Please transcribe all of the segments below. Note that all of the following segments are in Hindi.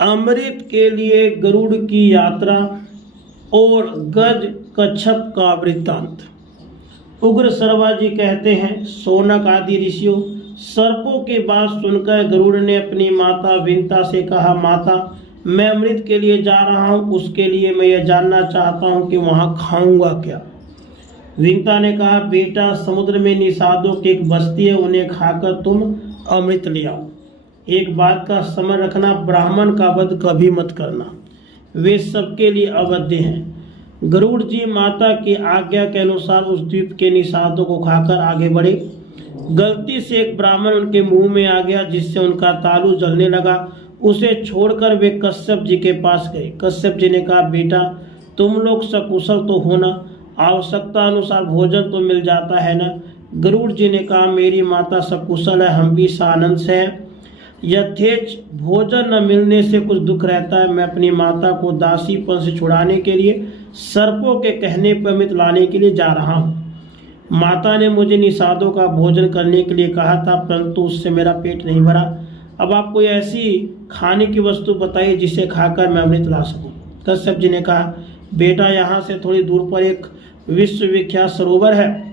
अमृत के लिए गरुड़ की यात्रा और गज कच्छप का वृत्तांत। उग्र शर्मा जी कहते हैं, शौनक आदि ऋषियों, सर्पों की बात सुनकर गरुड़ ने अपनी माता विंता से कहा, माता, मैं अमृत के लिए जा रहा हूँ, उसके लिए मैं यह जानना चाहता हूँ कि वहाँ खाऊंगा क्या। विंता ने कहा, बेटा, समुद्र में निषादों की एक बस्ती है, उन्हें खाकर तुम अमृत ले आओ। एक बात का स्मरण रखना, ब्राह्मण का वध कभी मत करना, वे सबके लिए अवध्य हैं। गरुड़ जी माता की आज्ञा के अनुसार उस द्वीप के निषादों को खाकर आगे बढ़े। गलती से एक ब्राह्मण उनके मुंह में आ गया, जिससे उनका तालू जलने लगा। उसे छोड़कर वे कश्यप जी के पास गए। कश्यप जी ने कहा, बेटा, तुम लोग सकुशल तो हो ना? आवश्यकता अनुसार भोजन तो मिल जाता है ना? गरुड़ जी ने कहा, मेरी माता सकुशल है, हम भी सानंद से हैं। यथेच भोजन न मिलने से कुछ दुख रहता है। मैं अपनी माता को दासीपन से छुड़ाने के लिए सर्पों के कहने पर अमृत लाने के लिए जा रहा हूँ। माता ने मुझे निषादों का भोजन करने के लिए कहा था, परंतु उससे मेरा पेट नहीं भरा। अब आप कोई ऐसी खाने की वस्तु बताइए जिसे खाकर मैं अमृत ला सकूं। कश्यप जी ने कहा, बेटा, यहाँ से थोड़ी दूर पर एक विश्वविख्यात सरोवर है,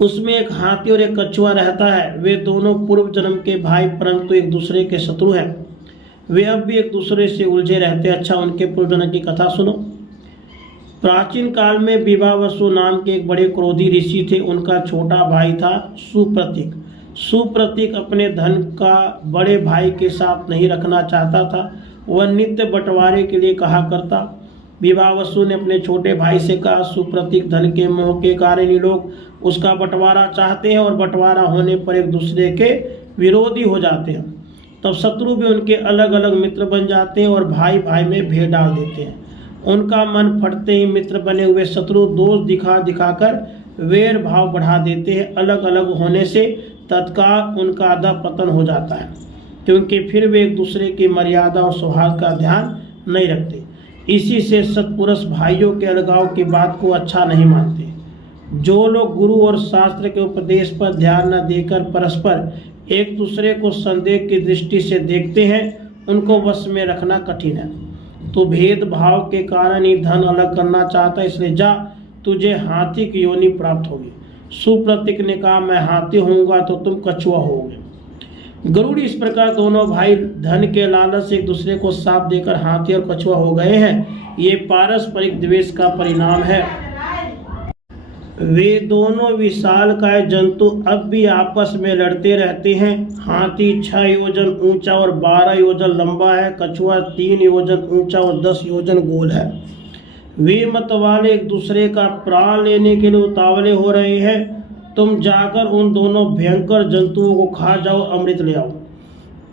उसमें एक हाथी और एक कछुआ रहता है। वे दोनों पूर्व जन्म के भाई, परंतु एक दूसरे के शत्रु हैं। वे अब भी एक दूसरे से उलझे रहते। अच्छा, उनके पूर्व जन्म की कथा सुनो। प्राचीन काल में विवावसु नाम के एक बड़े क्रोधी ऋषि थे। उनका छोटा भाई था सुप्रतीक। सुप्रतीक अपने धन का बड़े भाई के साथ नहीं रखना चाहता था। वह नित्य बंटवारे के लिए कहा करता। विवावसु ने अपने छोटे भाई से कहा, सुप्रतीक, धन के मोह के कारण ही लोग उसका बंटवारा चाहते हैं और बंटवारा होने पर एक दूसरे के विरोधी हो जाते हैं। तब शत्रु भी उनके अलग अलग मित्र बन जाते हैं और भाई भाई में भेद डाल देते हैं। उनका मन फटते ही मित्र बने हुए शत्रु दोष दिखा दिखाकर वैर भाव बढ़ा देते हैं। अलग अलग होने से तत्काल उनका अधः पतन हो जाता है, क्योंकि फिर वे एक दूसरे की मर्यादा और सौहार्द का ध्यान नहीं रखते। इसी से सत्पुरुष भाइयों के अलगाव की बात को अच्छा नहीं मानते। जो लोग गुरु और शास्त्र के उपदेश पर ध्यान न देकर परस्पर एक दूसरे को संदेह की दृष्टि से देखते हैं, उनको वश में रखना कठिन है। तो भेदभाव के कारण ही धन अलग करना चाहता है, इसलिए जा, तुझे हाथी की योनि प्राप्त होगी। सुप्रतीक ने कहा, मैं हाथी होऊंगा तो तुम कछुआ होगे। गरुड़ इस प्रकार दोनों भाई धन के लालच से एक दूसरे को साथ देकर हाथी और कछुआ हो गए हैं। ये पारस्परिक द्वेष का परिणाम है। वे दोनों विशालकाय जंतु अब भी आपस में लड़ते रहते हैं। हाथी 6 योजन ऊंचा और 12 योजन लंबा है। कछुआ 3 योजन ऊंचा और 10 योजन गोल है। वे मतवाले एक दूसरे का प्राण लेने के लिए उतावले हो रहे हैं। तुम जाकर उन दोनों भयंकर जंतुओं को खा जाओ, अमृत ले आओ।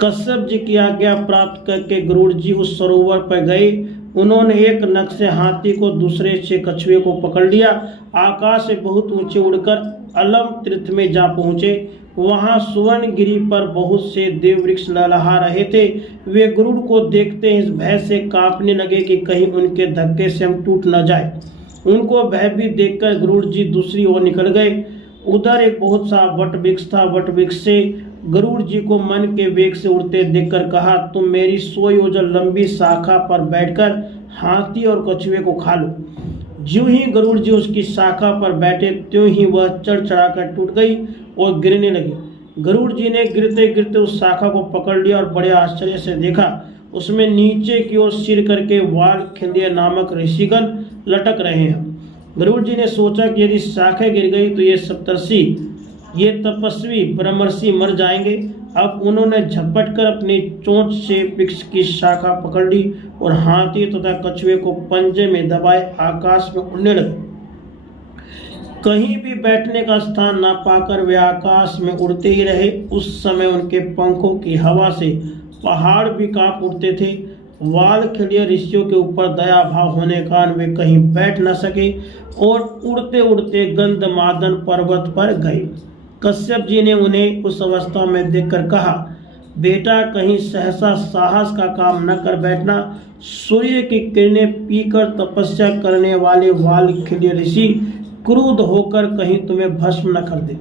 कश्यप जी की आज्ञा प्राप्त करके गरुड़ जी उस सरोवर पर गए। उन्होंने एक नख से हाथी को, दूसरे से कछुए को पकड़ लिया। आकाश से बहुत ऊंचे उड़कर अलम तीर्थ में जा पहुंचे। वहां सुवर्णगिरी पर बहुत से देव वृक्ष लहलहा रहे थे। वे गरुड़ को देखते ही इस भय से कांपने लगे कि कहीं उनके धक्के से हम टूट न जाए। उनको भयभीत देखकर गरुड़ जी दूसरी ओर निकल गए। उधर एक बहुत सा वट वृक्ष था। वट वृक्ष से गरुड़ जी को मन के वेग से उड़ते देखकर कहा, तुम मेरी 100 योजन लंबी शाखा पर बैठकर हाथी और कछुए को खा लो। ज्यों ही गरुड़ जी उसकी शाखा पर बैठे, त्यों ही वह चढ़ चढ़ाकर टूट गई और गिरने लगी। गरुड़ जी ने गिरते गिरते उस शाखा को पकड़ लिया और बड़े आश्चर्य से देखा, उसमें नीचे की ओर सिर करके वालखिल्य नामक ऋषिगण लटक रहे हैं। गरुड़ जी ने सोचा कि यदि शाखा गिर गई तो ये सप्तर्षि, ये तपस्वी ब्रह्मर्षि मर जाएंगे। अब उन्होंने झपट कर अपनी चोंच से वृक्ष की शाखा पकड़ ली और हाथी तथा कछुए को पंजे में दबाए आकाश में उड़ने लगे। कहीं भी बैठने का स्थान न पाकर वे आकाश में उड़ते ही रहे। उस समय उनके पंखों की हवा से पहाड़ भी कांप उठते थे। वालखिल्य ऋषियों के ऊपर दया भाव होने के कारण वे कहीं बैठ न सके और उड़ते उड़ते गंधमादन पर्वत पर गए। कश्यप जी ने उन्हें उस अवस्था में देखकर कहा, बेटा, कहीं सहसा साहस का काम न कर बैठना। सूर्य की किरणें पीकर तपस्या करने वाले वालखिल्य ऋषि क्रुद्ध होकर कहीं तुम्हें भस्म न कर दे।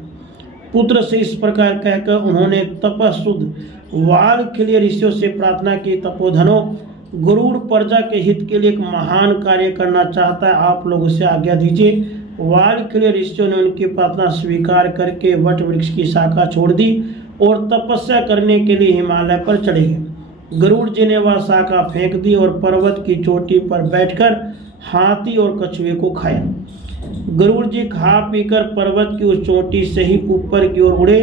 पुत्र से इस प्रकार कहकर उन्होंने तपस्सुद्ध वाल के लिए ऋषियों से प्रार्थना की, तपोधनो गरुड़ प्रजा के हित के लिए एक महान कार्य करना चाहता है, आप लोग उसे आज्ञा दीजिए। वाल के लिए ऋषियों ने उनकी प्रार्थना स्वीकार करके वट वृक्ष की शाखा छोड़ दी और तपस्या करने के लिए हिमालय पर चढ़े गए। गरुड़ जी ने वह शाखा फेंक दी और पर्वत की चोटी पर बैठकर हाथी और कछुए को खाया। गरुड़ जी खा पीकर पर्वत की उस चोटी से ही ऊपर की ओर उड़े।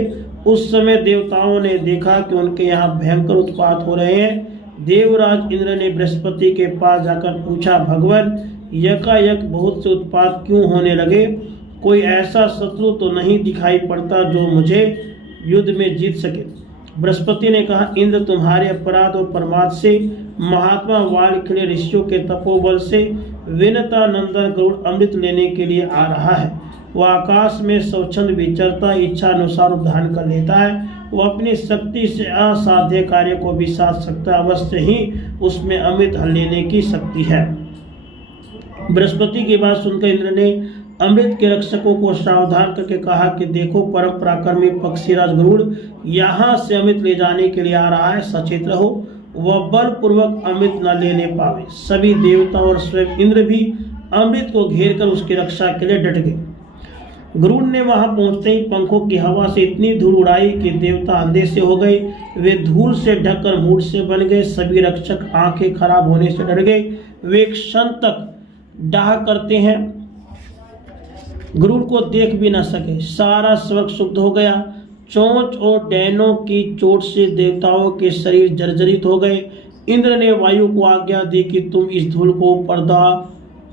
उस समय देवताओं ने देखा कि उनके यहाँ भयंकर उत्पात हो रहे हैं। देवराज इंद्र ने बृहस्पति के पास जाकर पूछा, भगवान यकायक बहुत से उत्पात क्यों होने लगे? कोई ऐसा शत्रु तो नहीं दिखाई पड़ता जो मुझे युद्ध में जीत सके। बृहस्पति ने कहा, इंद्र तुम्हारे अपराध और प्रमाद से महात्मा वाल्मीकि ऋषियों के तपोबल से विनता नंदन गरुड़ अमृत लेने के लिए आ रहा है। वह आकाश में स्वच्छंद विचरता इच्छा अनुसार उद्धार कर लेता है। वह अपनी शक्ति से असाध्य कार्य को भी साध सकता है। अवश्य ही उसमें अमृत लेने की शक्ति है। बृहस्पति की बात सुनकर इंद्र ने अमृत के रक्षकों को सावधान करके कहा कि देखो, परम पराक्रमी पक्षीराज गरुड़ यहाँ से अमृत ले जाने के लिए आ रहा है, सचेत रहो, वह बलपूर्वक अमृत न लेने पावे। सभी देवता और स्वयं इंद्र भी अमृत को घेर कर उसकी रक्षा के लिए डट गए। गरुड़ ने वहां पहुंचते ही पंखों की हवा से इतनी धूल उड़ाई कि देवता अंधे से हो गए। वे धूल से ढककर मूढ़ से बन गए। सभी रक्षक आंखें खराब होने से डर गए। वे एक क्षण तक डाह करते हैं, गरुड़ को देख भी न सके। सारा स्वर्ग शुद्ध हो गया। चोंच और डैनों की चोट से देवताओं के शरीर जर्जरित हो गए। इंद्र ने वायु को आज्ञा दी कि तुम इस धूल को पर्दा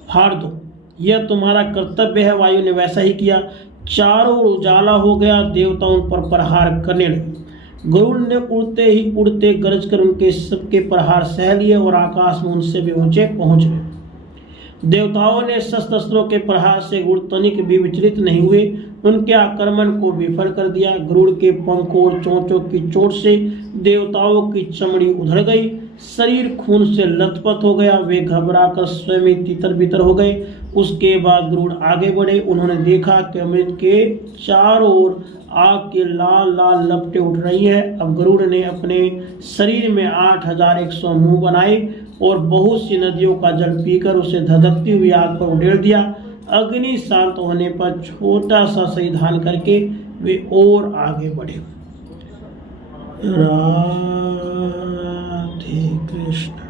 फाड़ दो, यह तुम्हारा कर्तव्य है। वायु ने वैसा ही किया। चारों ओर उजाला हो गया। देवता उन पर प्रहार करने लगे। गरुड़ ने उड़ते ही उड़ते गरज कर उनके सबके प्रहार सह लिए और आकाश में उनसे भी ऊंचे पहुंच गए। देवताओं ने शस्त्रों के प्रहार से गरुड़ तनिक भी विचलित नहीं हुए। उनके आक्रमण को विफल कर दिया। गरुड़ के पंखों और चोंचों की चोट से देवताओं की चमड़ी उधड़ गई। शरीर खून से लथपथ हो गया। वे घबराकर स्वयं ही तितर बितर हो गए। उसके बाद गरुड़ आगे बढ़े। उन्होंने देखा कि अमृत के चारों ओर आग के लाल लाल लपटें उठ रही है। अब गरुड़ ने अपने शरीर में 8100 मुंह बनाए और बहुत सी नदियों का जल पीकर उसे धधकती हुई आग पर उड़ेल दिया। अग्नि शांत होने पर छोटा सा संधान करके वे और आगे बढ़े। राधे कृष्ण।